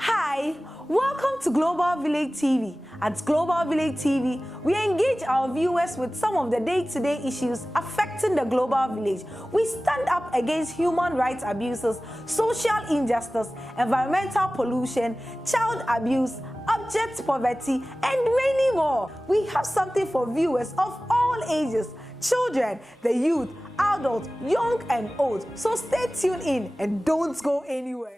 Hi, welcome to Global Village TV. At Global Village TV, we engage our viewers with some of the day-to-day issues affecting the global village. We stand up against human rights abuses, social injustice, environmental pollution, child abuse, abject poverty, and many more. We have something for viewers of all ages, children, the youth, adults, young and old. So stay tuned in and don't go anywhere.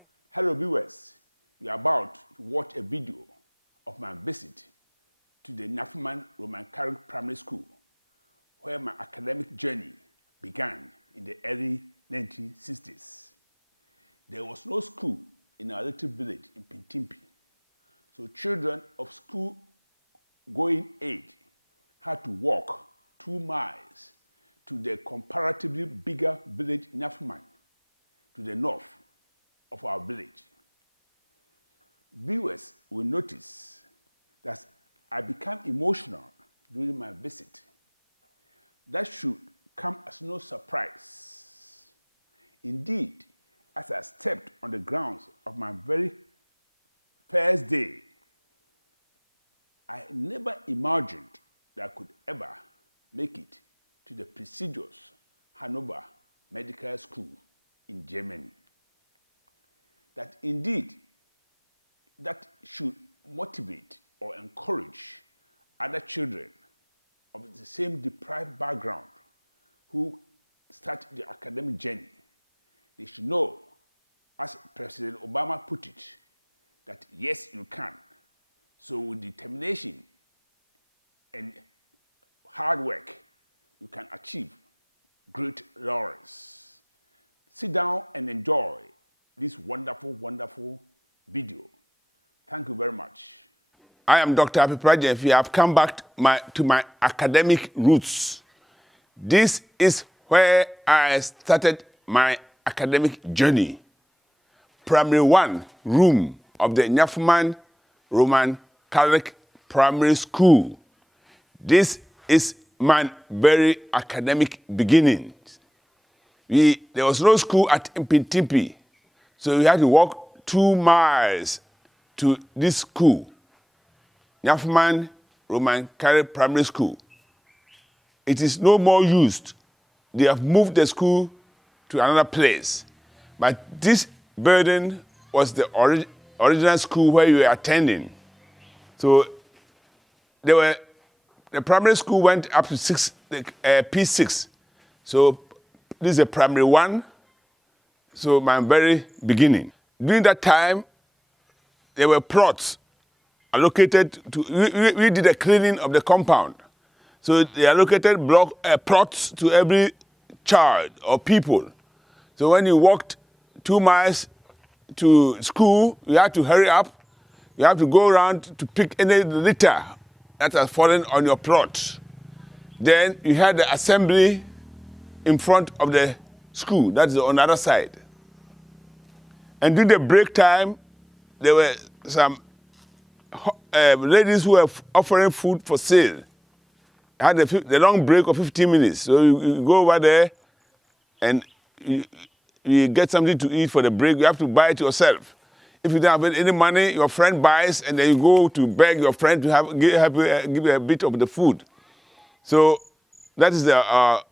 I am Dr. Peprah Gyamf. I have come back to my academic roots. This is where I started my academic journey. Primary 1 room of the Nyafoman Roman Catholic Primary School. This is my very academic beginnings. There was no school at Mpitimpi, so we had to walk 2 miles to this school. Nyafoman Roman Catholic Primary School. It is no more used. They have moved the school to another place. But this building was the original school where you were attending. So the primary school went up to P6. So this is a primary 1. So my very beginning. During that time, there were plots allocated to, we did a cleaning of the compound. So they allocated plots to every child or people. So when you walked 2 miles to school, you had to hurry up. You have to go around to pick any litter that has fallen on your plot. Then you had the assembly in front of the school, that's on the other side. And during the break time, there were some ladies who were offering food for sale. Had the long break of 15 minutes. So you go over there and you get something to eat for the break. You have to buy it yourself. If you don't have any money, your friend buys, and then you go to beg your friend to give you a bit of the food. So that is the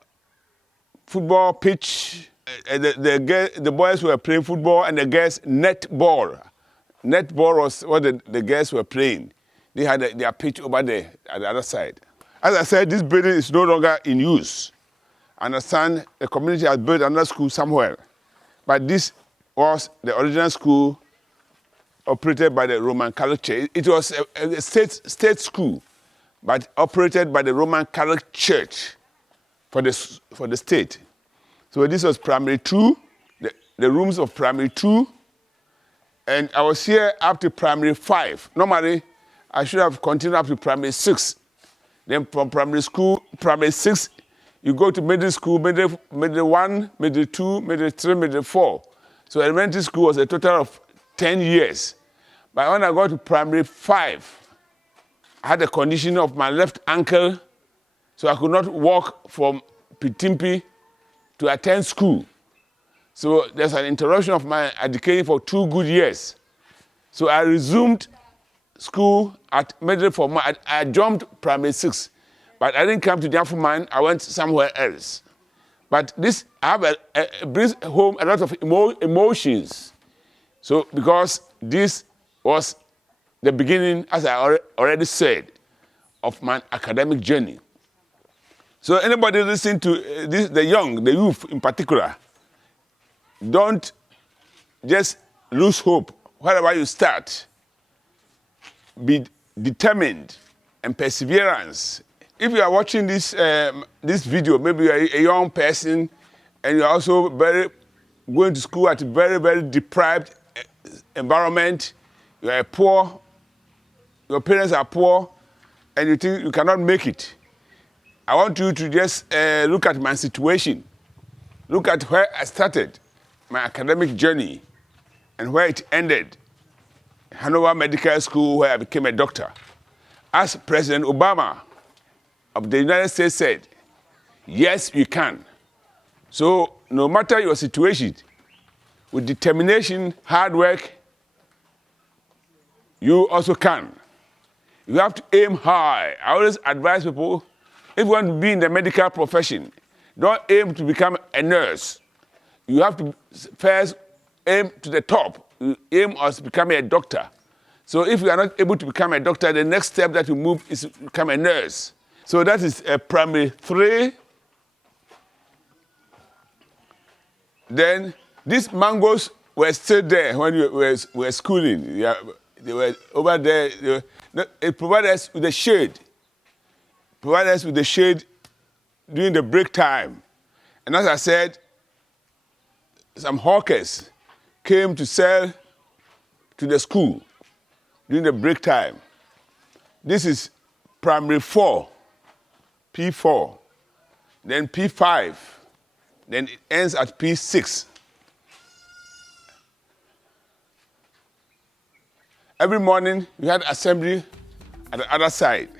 football pitch. The boys were playing football, and the girls netball. Netball was what the girls were playing. They had their pitch over there at the other side. As I said, this building is no longer in use. I understand the community has built another school somewhere. But this was the original school operated by the Roman Catholic Church. It was a state school, but operated by the Roman Catholic Church for the state. So this was primary 2, the rooms of primary 2. And I was here up to primary 5. Normally, I should have continued up to primary 6. Then from primary 6, you go to middle school, middle 1, middle 2, middle 3, middle 4. So elementary school was a total of 10 years. But when I got to primary 5, I had a condition of my left ankle, so I could not walk from Pitimpi to attend school. So there's an interruption of my education for 2 good years. So I resumed school at middle form. I jumped primary 6, but I didn't come to Nyafoman. I went somewhere else. But this brings home a lot of emotions. So because this was the beginning, as I already said, of my academic journey. So anybody listening to the youth in particular, don't just lose hope. Wherever you start, be determined and perseverance. If you are watching this video, maybe you are a young person and you are also going to school at a very, very deprived environment, you are poor, your parents are poor, and you think you cannot make it. I want you to just look at my situation. Look at where I started my academic journey and where it ended. Hannover Medical School, where I became a doctor. As President Obama of the United States said, yes, you can. So no matter your situation, with determination, hard work, you also can. You have to aim high. I always advise people, if you want to be in the medical profession, don't aim to become a nurse. You have to first aim to the top. You aim as becoming a doctor. So if you are not able to become a doctor, the next step that you move is to become a nurse. So that is primary 3. Then these mangoes were still there when we were schooling. Yeah, they were over there. It provided us with the shade. Provided us with the shade during the break time. And as I said, some hawkers came to sell to the school during the break time. This is primary 4, P4, then P5, then it ends at P6. Every morning, we had assembly at the other side.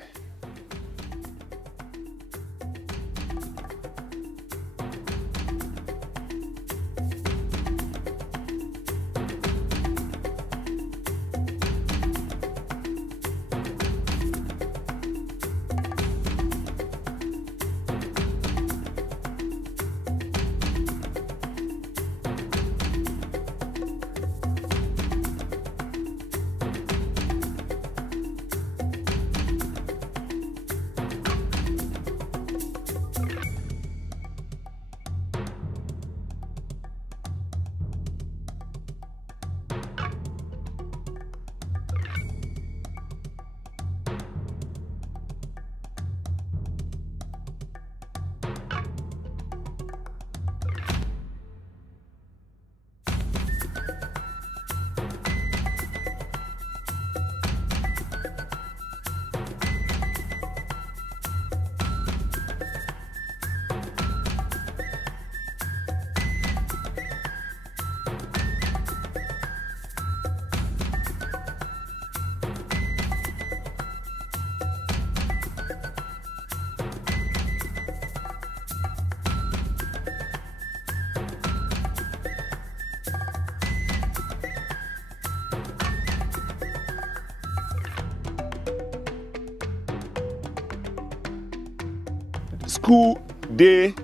School day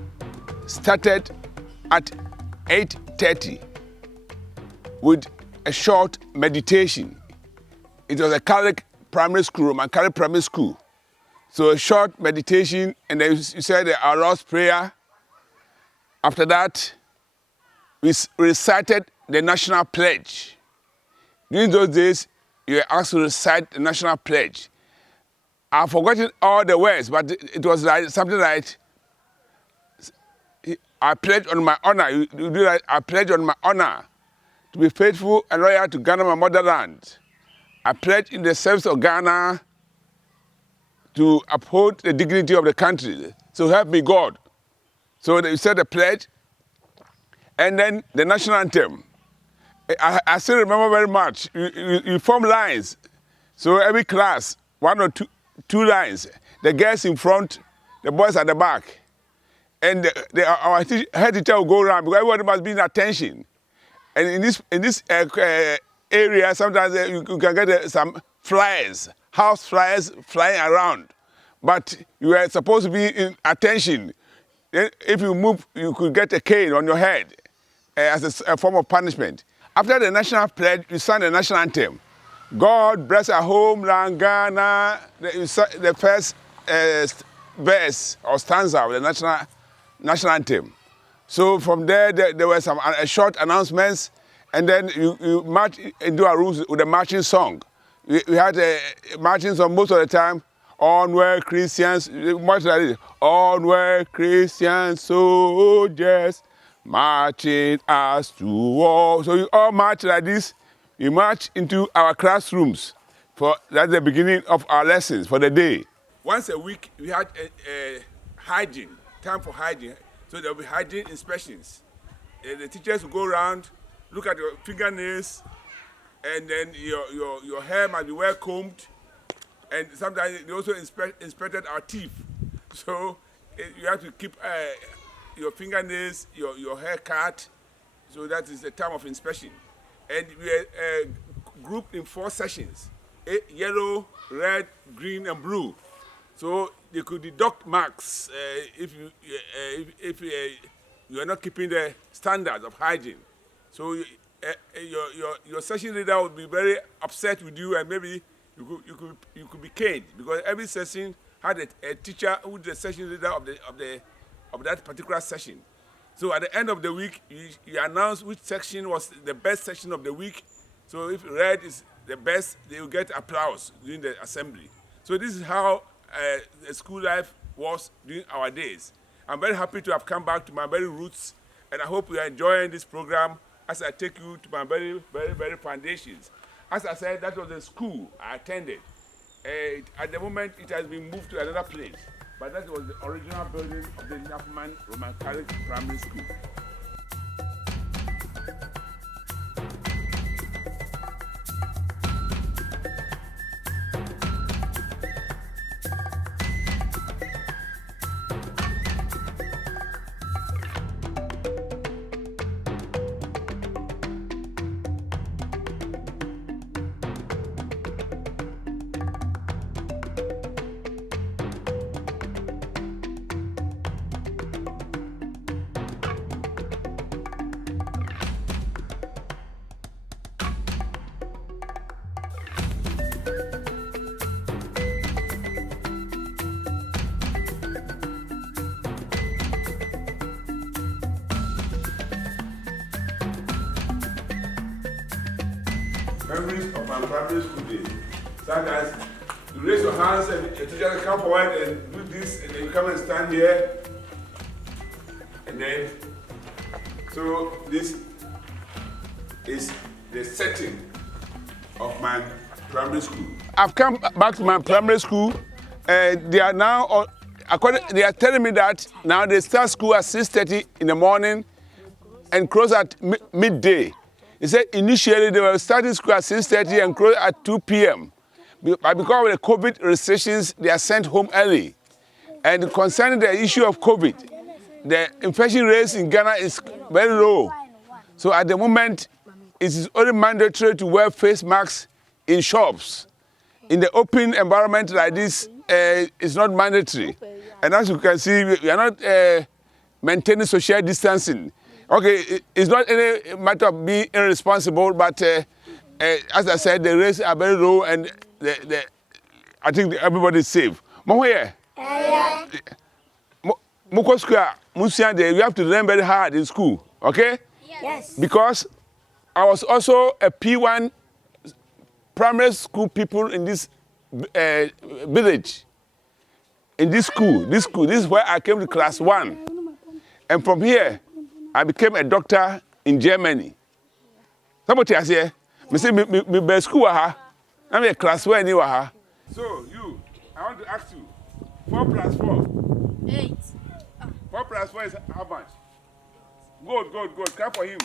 started at 8:30 with a short meditation. It was a Catholic primary school, Roman Catholic primary school. So a short meditation, and then you said our Lord's Prayer. After that, we recited the national pledge. During those days, you were asked to recite the national pledge. I've forgotten all the words, but it was like something like, I pledge on my honor. You do that, I pledge on my honor to be faithful and loyal to Ghana, my motherland. I pledge in the service of Ghana to uphold the dignity of the country. So help me God. So you said the pledge, and then the national anthem. I still remember very much. You form lines. So every class, 1 or 2 lines. The girls in front, the boys at the back. And our head teacher will go around because everybody must be in attention. And in this area, sometimes you can get some flies, house flies flying around. But you are supposed to be in attention. If you move, you could get a cane on your head as a form of punishment. After the national pledge, you sang the national anthem. God bless our homeland, Ghana. The first verse or stanza of the national anthem. So from there were some short announcements, and then you march into our rooms with a marching song. We had a marching song most of the time. Onward Christians, much like this. Onward Christian soldiers, marching us to war. So you all march like this. We march into our classrooms. That's the beginning of our lessons for the day. Once a week, we had a hygiene, time for hygiene. So there will be hygiene inspections. The teachers will go around, look at your fingernails, and then your hair might be well combed. And sometimes they also inspected our teeth. So you have to keep your fingernails, your hair cut. So that is the time of inspection. And we are grouped in 4 sessions: yellow, red, green, and blue. So they could deduct marks if you are not keeping the standards of hygiene. So your session leader would be very upset with you, and maybe you could be caned, because every session had a teacher who was the session leader of that particular session. So at the end of the week, you announce which section was the best section of the week. So if red is the best, they will get applause during the assembly. So this is how the school life was during our days. I'm very happy to have come back to my very roots, and I hope you are enjoying this program as I take you to my very, very, very foundations. As I said, that was the school I attended. At the moment, it has been moved to another place, but that was the original building of the Nyafoman Roman Catholic Primary School. Memories of my primary school days. Sometimes you raise your hands and the teacher will come forward and do this, and then you come and stand here. And then, so this is the setting of my primary school. I've come back to my primary school, and they are now, they are telling me that now they start school at 6:30 in the morning and close at midday. He said initially they were starting school at 6:30 and close at 2 p.m. But because of the COVID restrictions, they are sent home early. And concerning the issue of COVID, the infection rate in Ghana is very low. So at the moment, it is only mandatory to wear face masks in shops. In the open environment like this, it's not mandatory. And as you can see, we are not maintaining social distancing. Okay, it's not any matter of being irresponsible, but as I said, the rates are very low, and I think everybody is safe. We have to learn very hard in school, okay? Yes. Because I was also a P1 primary school people in this village, in this school. This is where I came to class 1. And from here, I became a doctor in Germany. Somebody has here, me say me be school I'm a class 1 anyway. So you, I want to ask you, 4 plus 4. 8. 4 plus 4 is how much? Good. Clap for him.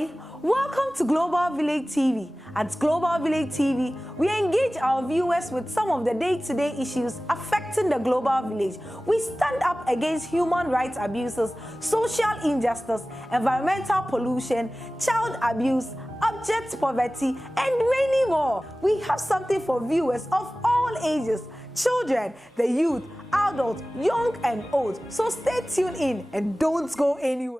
Hi, welcome to Global Village TV. At Global Village TV, we engage our viewers with some of the day-to-day issues affecting the global village. We stand up against human rights abuses, social injustice, environmental pollution, child abuse, abject poverty, and many more. We have something for viewers of all ages, children, the youth, adults, young and old. So stay tuned in and don't go anywhere.